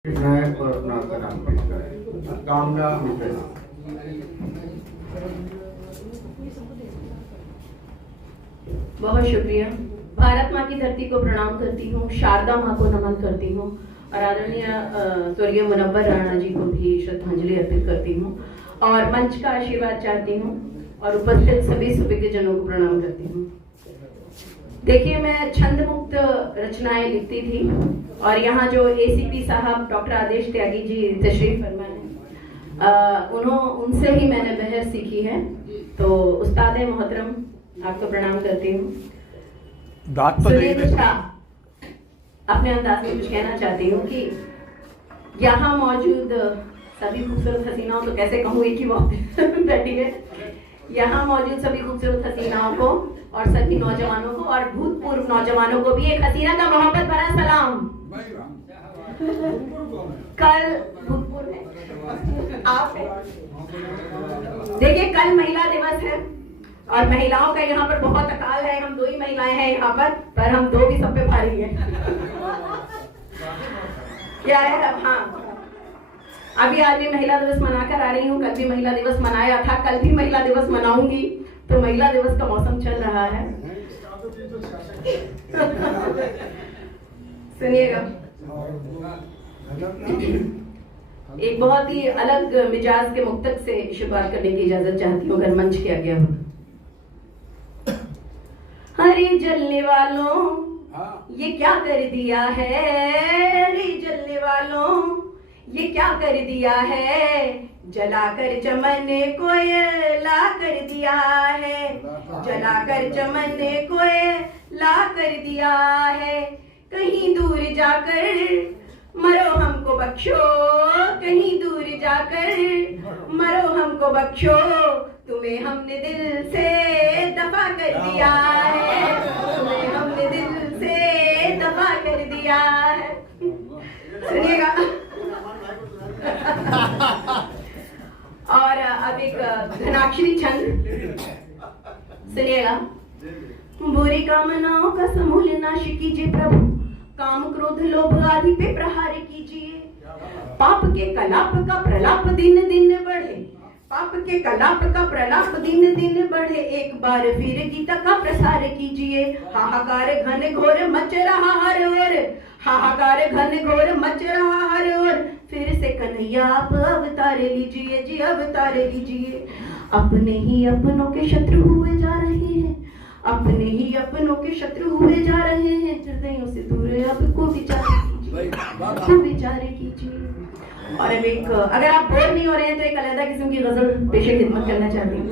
और अपना आपका नाम पेश करें। कामना मिश्रा। बहुत शुक्रिया। भारत माँ की धरती को प्रणाम करती हूँ, शारदा माँ को नमन करती हूँ और आदरणीय स्वर्गीय मुनव्वर राणा जी को भी श्रद्धांजलि अर्पित करती हूँ और मंच का आशीर्वाद चाहती हूँ और उपस्थित सभी सुविज्ञजनों को प्रणाम करती हूँ। देखिए, मैं छंद मुक्त रचनाएं लिखती थी और यहाँ जो एसीपी साहब डॉक्टर आदेश त्यागी जी तशरीफ फरमा है, उनसे ही मैंने बहर सीखी है। तो उस्ताद मोहतरम, आपको प्रणाम करती हूँ। अपने अंदाज में कुछ कहना चाहती हूँ कि यहाँ मौजूद सभी खूबसूरत हसीनाओं, तो कैसे कहूँ, एक ही वक्त बैठी है। यहाँ मौजूद सभी खूबसूरत हसीनाओं को और सभी नौजवानों को और भूतपूर्व नौजवानों को भी एक हसीना का मोहब्बत भरा सलाम। कल भूतपूर्व है, आप देखिए, कल महिला दिवस है और महिलाओं का यहाँ पर बहुत अकाल है। हम दो ही महिलाएं हैं यहाँ पर हम दो भी सब पे भारी हैं। क्या है अब, हाँ, अभी आज भी महिला दिवस मनाकर आ रही हूँ, कल भी महिला दिवस मनाया था, कल भी महिला दिवस मनाऊंगी। तो महिला दिवस का मौसम चल रहा है। सुनिएगा, एक बहुत ही अलग मिजाज के मुक्तक से शुरुआत करने की इजाजत चाहती हूँ, अगर मंच किया गया हो। अरे जलने वालों, ये क्या कर दिया है, अरे जलने वालों, ये क्या कर दिया है, जलाकर चमन कोयला कर दिया है, जलाकर चमन कोयला कर दिया है। कहीं दूर जाकर मरो हमको बख्शो, कहीं दूर जाकर मरो हमको बख्शो, तुम्हें हमने दिल से दफा कर दिया है, तुम्हें हमने दिल से दफा कर दिया है। सुनिएगा। और अब एक धनाक्षरी छंद सुनिएगा। बुरी कामनाओं का समूल नाश कीजिए प्रभु, काम क्रोध लोभ आदि पे प्रहार कीजिए। पाप के कलाप का प्रलाप दिन दिन बढ़े, पाप के कलाप का प्रलाप दिन दिन बढ़े, एक बार फिर गीता का प्रसार कीजिए। हाहाकार घन घोर मच रहा हर ओर, हाहाकार घन घोर मच रहा हर ओर, फिर से कन्हैया आप अवतार लीजिए जी, अवतार लीजिए। अपने ही अपनों के शत्रु हुए जा रहे हैं, अपने ही अपनों के शत्रु हुए जा रहे हैं, हृदयों से दूर अब को विचार कीजिए, को विचार कीजिए। और अब एक, अगर आप बोर नहीं हो रहे हैं तो एक अलग किस्म की गजल पेशे खिदमत करना चाहती हूँ।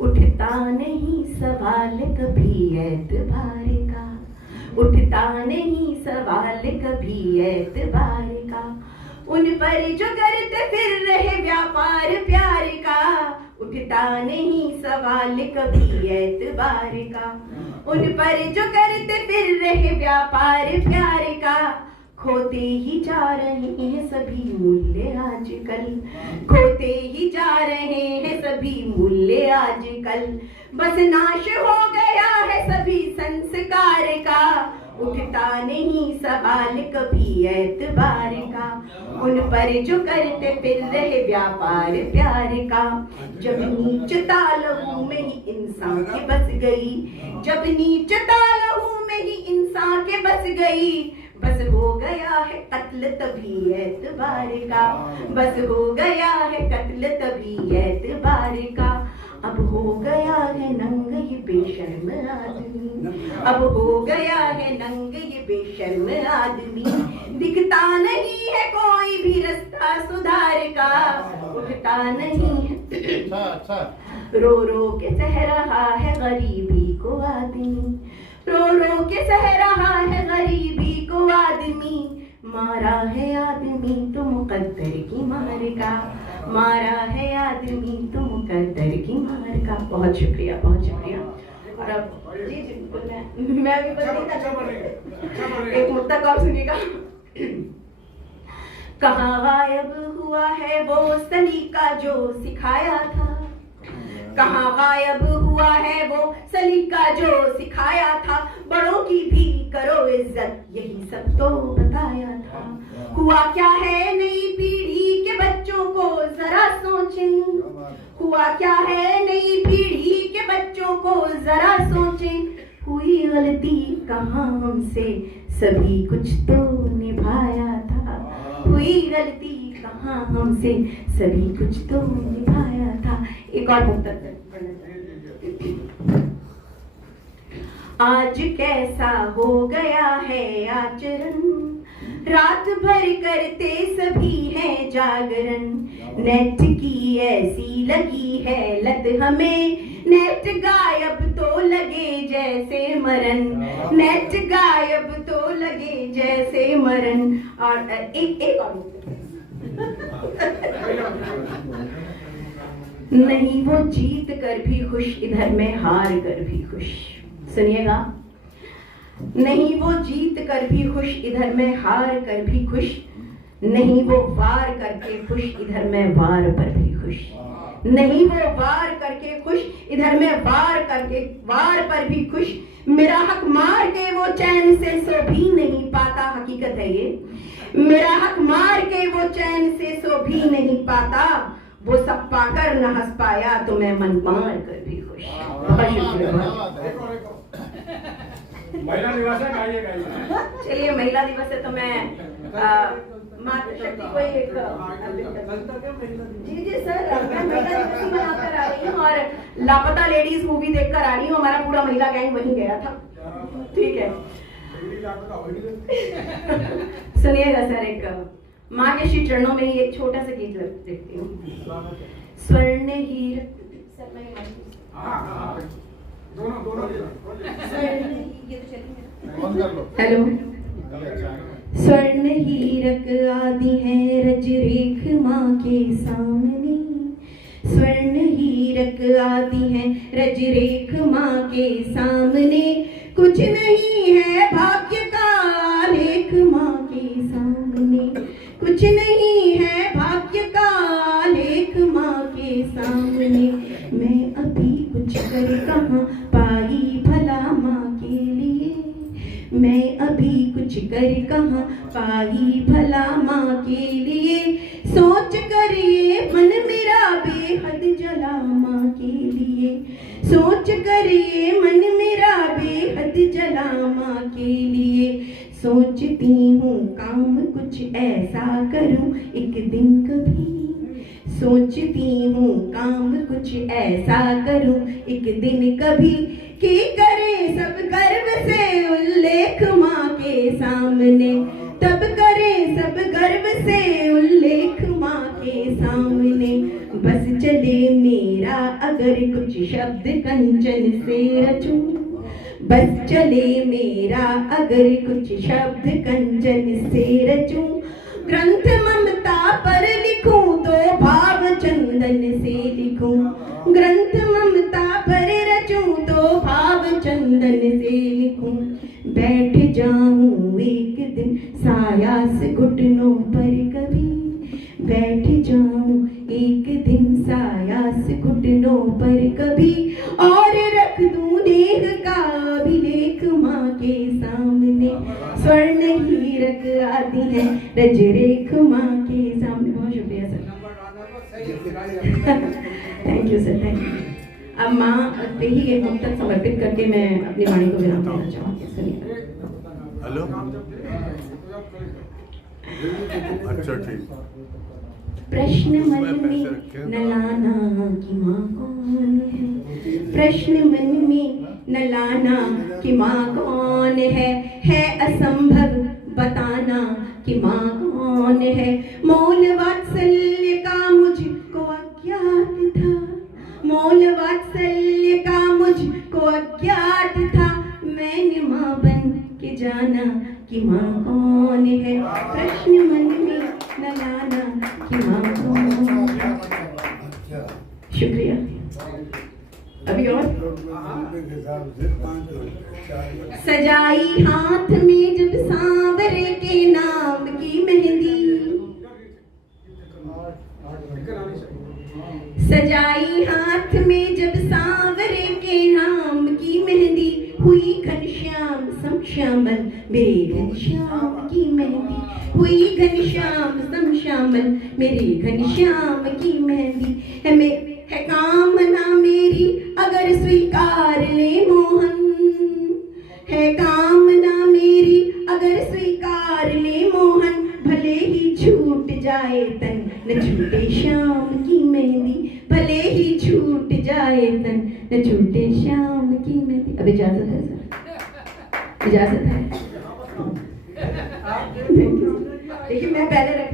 उठता नहीं सवाल कभी एतबार का, उठता नहीं सवाल कभी एतबार का, उन पर जो करते फिर रहे व्यापार प्यार का, उठता नहीं सवाल कभी एतबार का, उन पर जो करते फिर रहे व्यापार प्यार का। खोते ही जा रहे हैं सभी मूल्य आजकल, खोते ही जा रहे हैं सभी मूल्य आजकल, बस नाश हो गया है सभी संस्कार का, उठता नहीं सवाल कभी एतबार का, उन पर जो करते फिर रहे व्यापार प्यार का। जब नीचता लहू में ही इंसान के बस गई, जब नीचता लहू में ही इंसान के बस गई, बस हो गया है कत्ल तभी एतबार का, बस हो गया है कत्ल तभी एतबार का। अब हो गया है नंग ये बेशर्म आदमी, अब हो गया है नंग ये बेशर्म आदमी, दिखता नहीं है कोई भी रास्ता सुधार का, उठता नहीं है, रो रो के सह रहा है गरीबी को आदमी, रो रो के सह रहा है गरीबी को आदमी, मारा है आदमी तो मुकद्दर की मार का, मारा है आदमी तो मुकद्दर की मार का। बहुत शुक्रिया, बहुत शुक्रिया। और अब जी जी बिल्कुल, मैं भी एक मुद्दा कौन सुनेगा। कहाँ गायब हुआ है वो सलीका जो सिखाया था, कहाँ गायब हुआ है वो सलीका जो सिखाया था, बड़ों की भी करो इज्जत, यही सब तो बताया था। हुआ क्या है नई पीढ़ी के बच्चों को जरा सोचें, हुआ क्या है नई पीढ़ी के बच्चों को जरा सोचें, हुई गलती कहाँ हमसे सभी कुछ तो निभाया था, हुई गलती कहाँ हमसे सभी कुछ तो निभाया था। एक और मुक्तसर आज कैसा हो गया है आचरण, रात भर करते सभी हैं जागरण, नेट की ऐसी लगी है लत हमें, नेट गायब तो लगे जैसे मरण, नेट गायब तो लगे जैसे मरण। और एक और नहीं वो जीत कर भी खुश, इधर में हार कर भी खुश। सुनिएगा, नहीं वो जीत कर भी खुश, इधर में हार कर भी खुश, नहीं वो वार करके खुश, इधर में वार पर भी खुश, नहीं वो वार करके खुश, इधर में वार करके वार पर भी खुश, मेरा हक मार के वो चैन से सो भी नहीं पाता, हकीकत है ये, मेरा हक मार के वो चैन से सो भी नहीं पाता, वो सब पाकर न हंस पाया तो मैं मन मार कर भी खुश। महिला दिवस है, गाइए गाइए। चलिए महिला दिवस है तो मैं मातृशक्ति को एक जी सर, मैं महिला दिवस मनाकर आ रही हूँ और लापता लेडीज मूवी देखकर आ रही हूँ, हमारा पूरा महिला गैंग वहीं गया था। ठीक है, सुनिएगा सर, एक माँ के श्री चरणों में ही एक छोटा सा गीत देखती हूँ। स्वर्ण हीर सर, मैं हेलो, स्वर्ण हीरक आदि है रज रेख माँ के सामने, स्वर्ण हीरक आदि है रज रेख माँ के सामने, कुछ नहीं है भाग्य का लेख माँ के सामने, कुछ नहीं है भाग्य का लेख माँ के सामने, मैं अभी कुछ कर कहाँ पाई भला माँ के लिए, मैं अभी कुछ कर कहाँ पाई भला माँ के लिए, सोच कर ये मन मेरा बेहद जला माँ के लिए, सोच कर ये मन मेरा बेहद जला माँ के लिए, सोचती हूँ काम कुछ ऐसा करूँ एक दिन कभी, सोचती हूँ काम कुछ ऐसा करूँ एक दिन कभी, कि करे सब गर्व से उल्लेख माँ के सामने, तब करे सब गर्व से उल्लेख माँ के सामने, बस चले मेरा अगर कुछ शब्द कंचन से रचूं, बस चले मेरा अगर कुछ शब्द कंचन से रचूं, ग्रंथ ममता पर लिखूं तो भाव चंदन से लिखूं, ग्रंथ ममता पर रचूं तो भाव चंदन से लिखूं, बैठ जाऊं एक दिन सायास घुटनों पर कभी, बैठ जाऊं एक दिन सायास घुटनों पर कभी, और रख दूं देह का अभिलेख माँ के सामने, स्वर्ण हीरक आदि है रज रेख माँ के सामने। बहुत शुक्रिया sir, thank you sir, thank you. अब माँ पे ही एक मुक्तक समर्पित करके मैं अपनी वाणी को विराम देना चाहूँगी। सुनिए। हेलो, अच्छा ठीक। प्रश्न मन में न लाना कि माँ कौन है, प्रश्न मन में न लाना कि माँ कौन है असंभव बताना कि माँ कौन है, मोल वात्सल्य का मुझको अज्ञात था, मोल वात्सल्य का मुझको अज्ञात था, मैंने माँ बन के जाना कि माँ कौन है, प्रश्न मन में न लाना कि माँ कौन है। शुक्रिया। अभी और सजाई हाथ में जब सांवरे के नाम की मेहंदी, सजाई हाथ में जब हुई घनश्याम समश्यामल मेरे घनश्याम की मेहंदी है कामना मेरी अगर स्वीकार ले मोहन, है कामना मेरी अगर स्वीकार ले मोहन, भले ही छूट जाए तन न छूटे श्याम की मेहंदी, भले ही छूट जाए तन न छूटे श्याम की मेहंदी। अब इजाजत है सर, इजाजत है। देखिए मैं पहले रख